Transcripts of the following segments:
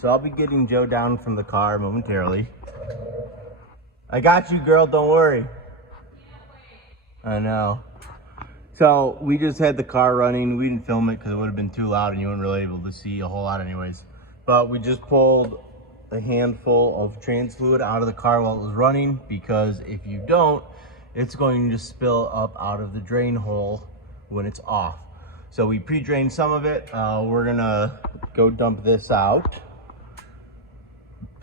So I'll be getting Joe down from the car momentarily. I got you, girl, don't worry. I know. So we just had the car running. We didn't film it because it would have been too loud and you weren't really able to see a whole lot anyways. But we just pulled a handful of trans fluid out of the car while it was running, because if you don't, it's going to spill up out of the drain hole when it's off. So we pre-drained some of it. We're gonna go dump this out,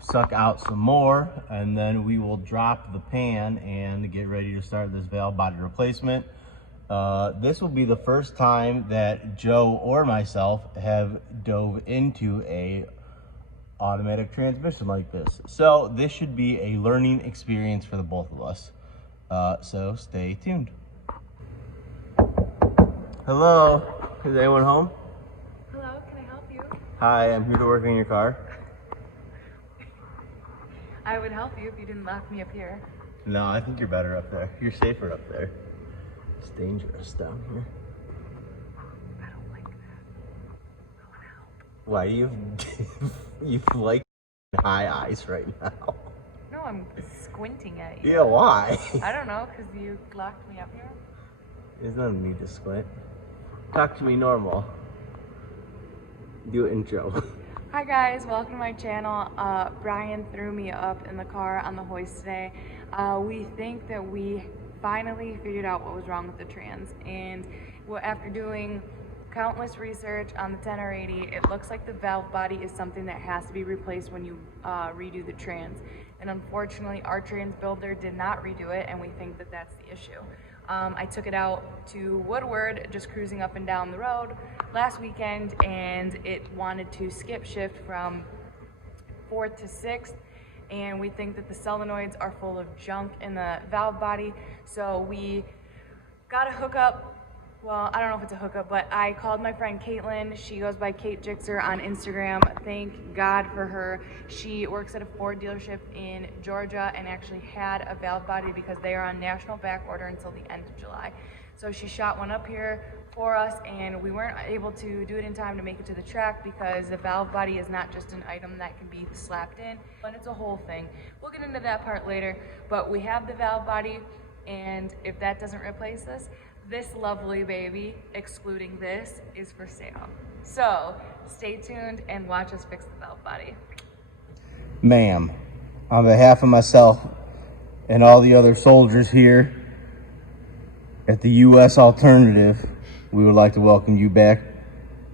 suck out some more, and then we will drop the pan and get ready to start this valve body replacement. This will be the first time that Joe or myself have dove into a automatic transmission like this. So this should be a learning experience for the both of us. So stay tuned. Hello, is anyone home? Hello, can I help you? Hi, I'm here to work on your car. I would help you if you didn't lock me up here. No, I think you're better up there. You're safer up there. It's dangerous down here. I don't like that. I want to help. Why you like high eyes right now? No, I'm squinting at you. Yeah, why? I don't know, because you locked me up here. There's no need to squint. Talk to me normal. Do an intro. Hi guys, welcome to my channel. Brian threw me up in the car on the hoist today. We think that we finally figured out what was wrong with the trans, and after doing countless research on the 10R80, it looks like the valve body is something that has to be replaced when you redo the trans. And unfortunately, our trans builder did not redo it, and we think that that's the issue. I took it out to Woodward, just cruising up and down the road last weekend, and it wanted to skip shift from 4th to 6th. And we think that the solenoids are full of junk in the valve body. So we got a hookup. Well, I don't know if it's a hookup, but I called my friend Caitlin. She goes by Kate Jixer on Instagram. Thank God for her. She works at a Ford dealership in Georgia and actually had a valve body because they are on national back order until the end of July. So she shot one up here for us, and we weren't able to do it in time to make it to the track because the valve body is not just an item that can be slapped in, but it's a whole thing. We'll get into that part later, but we have the valve body, and if that doesn't replace this lovely baby, excluding this, is for sale. So stay tuned and watch us fix the valve body. Ma'am, on behalf of myself and all the other soldiers here at the U.S. Alternative, we would like to welcome you back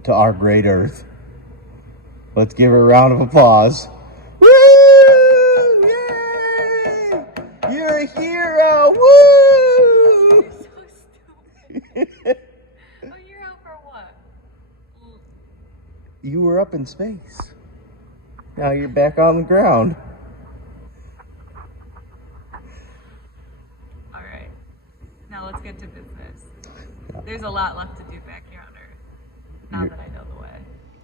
to our great earth. Let's give her a round of applause. Woo! Yay! You're a hero! Woo! You're so stupid. Oh, you're out for what? You were up in space. Now you're back on the ground. All right, now let's get to business. There's a lot left to do back here on Earth, now that I know the way.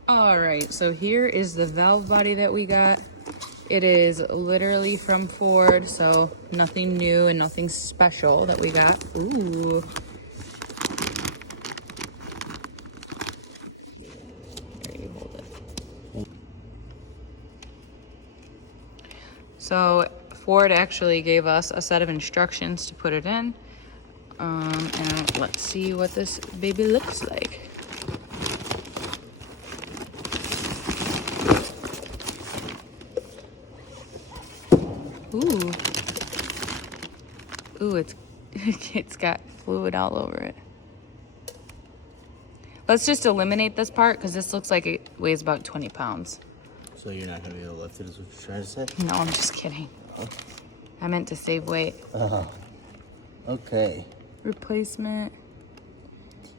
All right, so here is the valve body that we got. It is literally from Ford, so nothing new and nothing special that we got. Ooh. There, you hold it. So Ford actually gave us a set of instructions to put it in. And let's see what this baby looks like. Ooh. Ooh, it's got fluid all over it. Let's just eliminate this part because this looks like it weighs about 20 pounds. So you're not going to be able to lift it, is what you're trying to say? No, I'm just kidding. I meant to save weight. Okay. Replacement.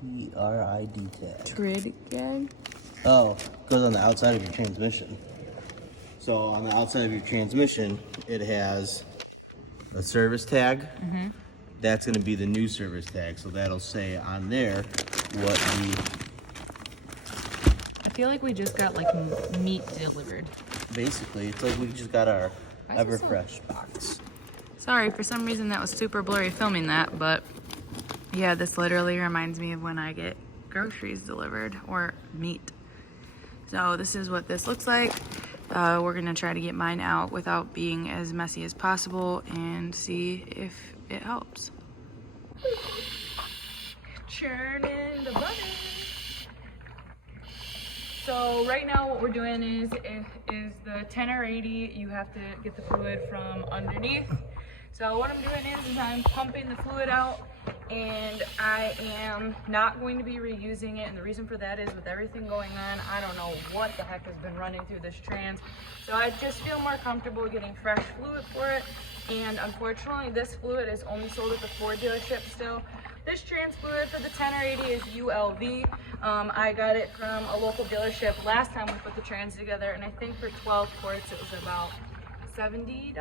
TRID tag. Trid gag. Oh, goes on the outside of your transmission. So on the outside of your transmission, it has a service tag. Mm-hmm. That's going to be the new service tag. So that'll say on there what the... I feel like we just got like meat delivered. Basically, it's like we just got our Everfresh box. Sorry, for some reason that was super blurry filming that, but yeah, this literally reminds me of when I get groceries delivered or meat. So this is what this looks like. We're gonna try to get mine out without being as messy as possible and see if it helps. Churning the butter. So right now what we're doing is the 10 or 80, you have to get the fluid from underneath. So what I'm doing is I'm pumping the fluid out, and I am not going to be reusing it. And the reason for that is with everything going on, I don't know what the heck has been running through this trans. So I just feel more comfortable getting fresh fluid for it. And unfortunately, this fluid is only sold at the Ford dealership still. This trans fluid for the 10 or 80 is ULV. I got it from a local dealership last time we put the trans together, and I think for 12 quarts it was about $70?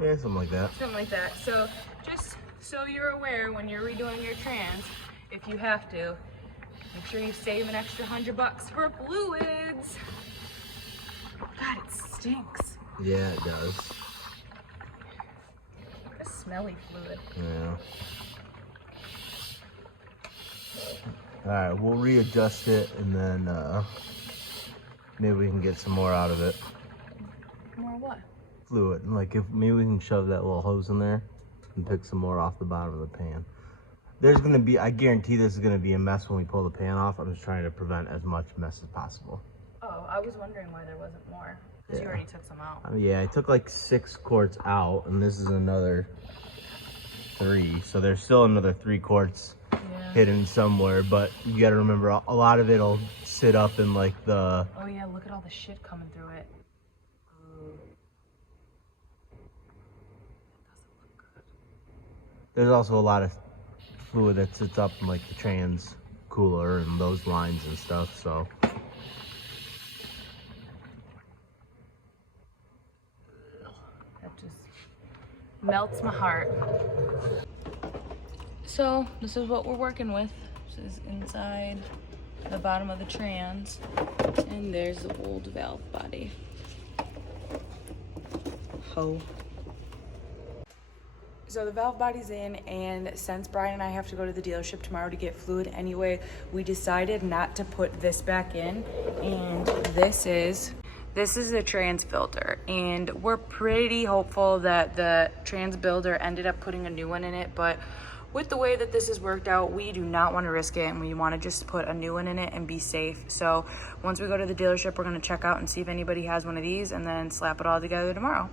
Yeah, something like that. Something like that. So just so you're aware, when you're redoing your trans, if you have to, make sure you save an extra $100 for fluids. God, it stinks. Yeah, it does. A smelly fluid. Yeah. Alright, we'll readjust it, and then maybe we can get some more out of it. More what? Fluid. Like, if maybe we can shove that little hose in there and pick some more off the bottom of the pan. There's gonna be, I guarantee this is gonna be a mess when we pull the pan off. I'm just trying to prevent as much mess as possible. Oh, I was wondering why there wasn't more. Because you already took some out. Yeah, I took like 6 quarts out, and this is another 3. So there's still another 3 quarts hidden somewhere. But you gotta remember, a lot of it'll sit up in like the... Oh yeah, look at all the shit coming through it. There's also a lot of fluid that sits up in like the trans cooler and those lines and stuff, so. That just melts my heart. So this is what we're working with. This is inside the bottom of the trans, and there's the old valve body. Ho. So the valve body's in, and since Brian and I have to go to the dealership tomorrow to get fluid anyway, we decided not to put this back in. And this is a trans filter, and we're pretty hopeful that the trans builder ended up putting a new one in it, but with the way that this has worked out, we do not want to risk it, and we want to just put a new one in it and be safe. So once we go to the dealership, we're going to check out and see if anybody has one of these, and then slap it all together tomorrow.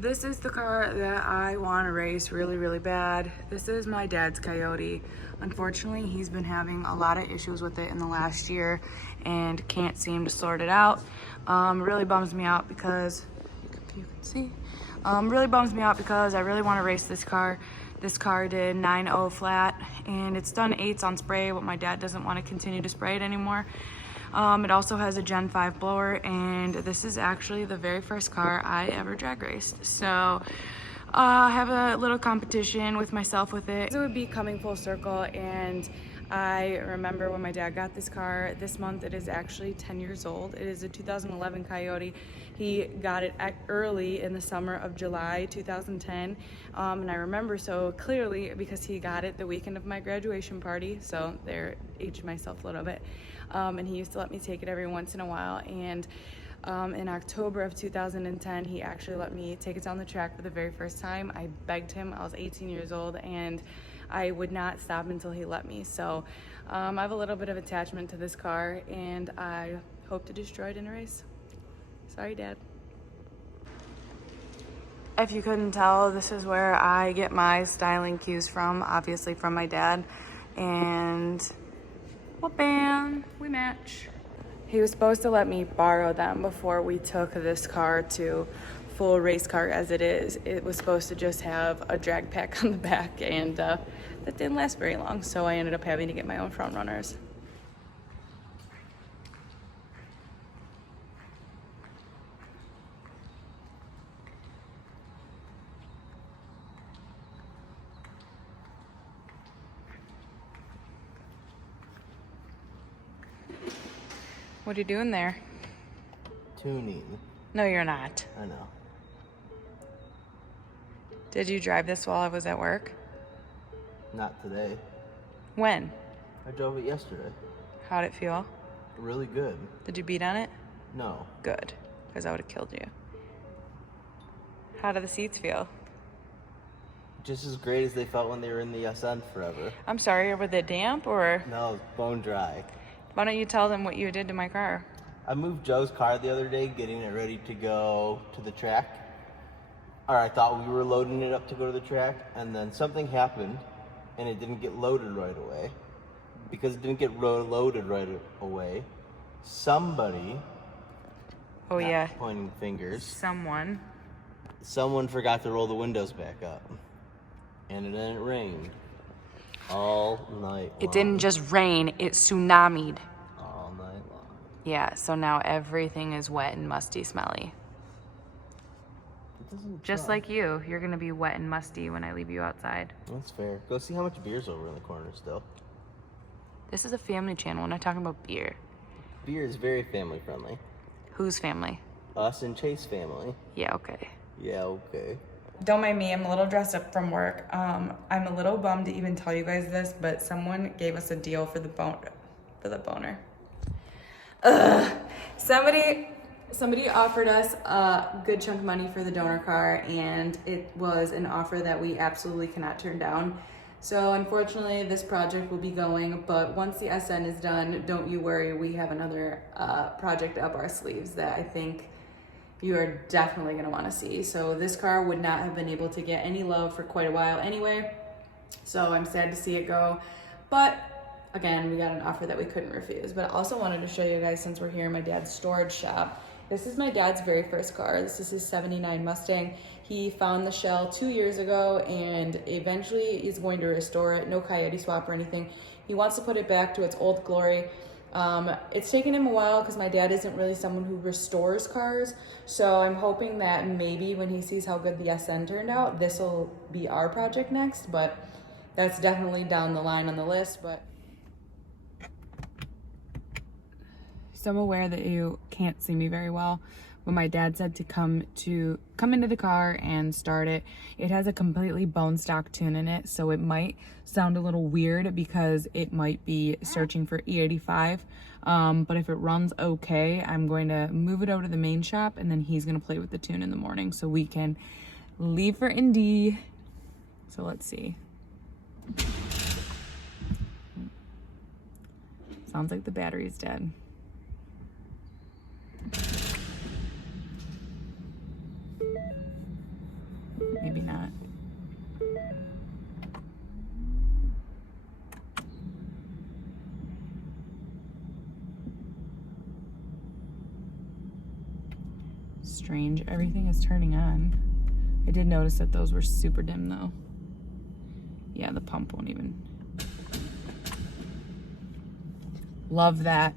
This is the car that I want to race really, really bad. This is my dad's Coyote. Unfortunately, he's been having a lot of issues with it in the last year and can't seem to sort it out. Really bums me out because, you can see, really bums me out because I really want to race this car. This car did 9.0 flat, and it's done 8s on spray, but my dad doesn't want to continue to spray it anymore. It also has a Gen 5 blower, and this is actually the very first car I ever drag raced. So I have a little competition with myself with it. It would be coming full circle, and I remember when my dad got this car. This month it is actually 10 years old. It is a 2011 Coyote. He got it early in the summer of July 2010, and I remember so clearly because he got it the weekend of my graduation party, so there aged myself a little bit. And he used to let me take it every once in a while, and in October of 2010 he actually let me take it down the track for the very first time. I begged him. I was 18 years old, and I would not stop until he let me. So I have a little bit of attachment to this car, and I hope to destroy it in a race. Sorry, Dad. If you couldn't tell, this is where I get my styling cues from, obviously from my dad. And well, bam, we match. He was supposed to let me borrow them before we took this car to full race car as it is. It was supposed to just have a drag pack on the back, and that didn't last very long, so I ended up having to get my own front runners. What are you doing there? Tuning. No, you're not. I know. Did you drive this while I was at work? Not today. When? I drove it yesterday. How'd it feel? Really good. Did you beat on it? No. Good, because I would have killed you. How do the seats feel? Just as great as they felt when they were in the Ascent forever. I'm sorry, were they damp or? No, bone dry. Why don't you tell them what you did to my car? I moved Joe's car the other day, getting it ready to go to the track. Or I thought we were loading it up to go to the track, and then something happened, and it didn't get loaded right away. Because it didn't get loaded right away, somebody, Oh yeah, pointing fingers, someone forgot to roll the windows back up. And then it rained all night long. It didn't just rain, it tsunami'd. All night long. Yeah, so now everything is wet and musty, smelly. It doesn't Just dry. like you, you're gonna be wet and musty when I leave you outside. That's fair. Go see how much beer's over in the corner still. This is a family channel, we're not talking about beer. Beer is very family friendly. Whose family? Us and Chase family. Yeah, okay. Yeah, okay. Don't mind me, I'm a little dressed up from work. I'm a little bummed to even tell you guys this, but someone gave us a deal for the boner. Somebody offered us a good chunk of money for the donor car, and it was an offer that we absolutely cannot turn down. So unfortunately, this project will be going, but once the SN is done, don't you worry, we have another project up our sleeves that I think you are definitely gonna wanna see. So this car would not have been able to get any love for quite a while anyway. So I'm sad to see it go. But again, we got an offer that we couldn't refuse. But I also wanted to show you guys, since we're here in my dad's storage shop, this is my dad's very first car. This is his 79 Mustang. He found the shell 2 years ago and eventually is going to restore it. No coyote swap or anything. He wants to put it back to its old glory. It's taken him a while because my dad isn't really someone who restores cars. So I'm hoping that maybe when he sees how good the SN turned out, this will be our project next, but that's definitely down the line on the list. But so I'm aware that you can't see me very well, but my dad said to come into the car and start it. It has a completely bone stock tune in it, so it might sound a little weird because it might be searching for E85. But if it runs okay, I'm going to move it over to the main shop, and then he's going to play with the tune in the morning so we can leave for Indy. So let's see. Sounds like the battery's dead. Maybe not. Strange, everything is turning on. I did notice that those were super dim though. Yeah, the pump won't even. Love that.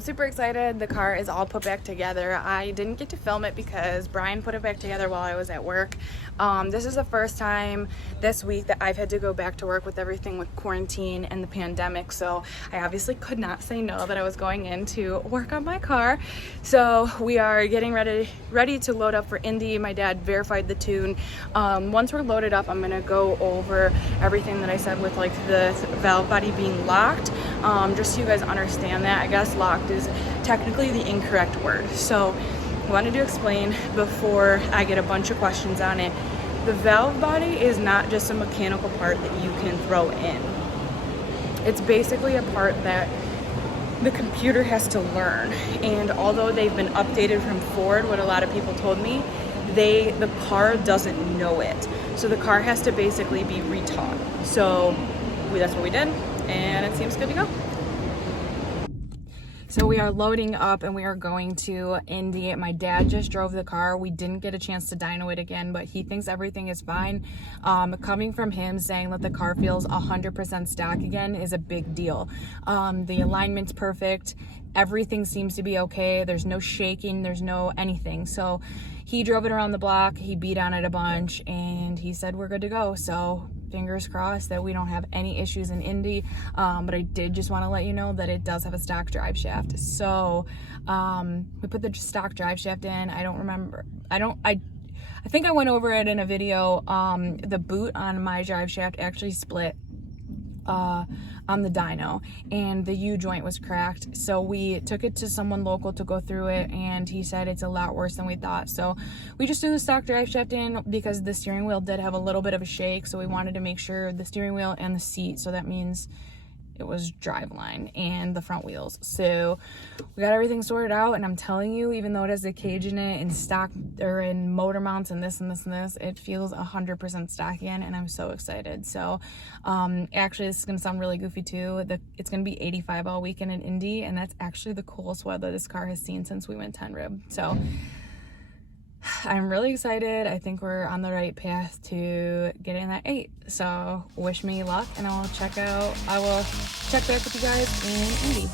Super excited. The car is all put back together. I didn't get to film it because Brian put it back together while I was at work. This is the first time this week that I've had to go back to work with everything with quarantine and the pandemic, so I obviously could not say no that I was going in to work on my car. So we are getting ready to load up for Indy. My dad verified the tune. Once we're loaded up, I'm gonna go over everything that I said with like the valve body being locked, just so you guys understand that. I guess locked is technically the incorrect word. So I wanted to explain before I get a bunch of questions on it. The valve body is not just a mechanical part that you can throw in. It's basically a part that the computer has to learn. And although they've been updated from Ford, what a lot of people told me, the car doesn't know it. So the car has to basically be retaught. So that's what we did, and it seems good to go. So we are loading up and we are going to Indy. My dad just drove the car. We didn't get a chance to dyno it again, but he thinks everything is fine. Coming from him saying that the car feels 100% stock again is a big deal. The alignment's perfect. Everything seems to be okay. There's no shaking, there's no anything. So he drove it around the block, he beat on it a bunch, and he said we're good to go. So fingers crossed that we don't have any issues in Indy. But I did just want to let you know that it does have a stock drive shaft. So we put the stock drive shaft in. I don't remember. I think I went over it in a video. The boot on my drive shaft actually split on the dyno, and the U-joint was cracked. So we took it to someone local to go through it, and he said it's a lot worse than we thought. So we just threw the stock drive shaft in because the steering wheel did have a little bit of a shake, so we wanted to make sure the steering wheel and the seat, so that means it was driveline and the front wheels. So we got everything sorted out, and I'm telling you, even though it has a cage in it and stock or in motor mounts and this and this and this, it feels 100% stock again, and I'm so excited. So actually this is gonna sound really goofy too. It's gonna be 85 all weekend in Indy, and that's actually the coolest weather this car has seen since we went 10 rib. So I'm really excited. I think we're on the right path to getting that 8. So wish me luck, and I will check back with you guys in Indy.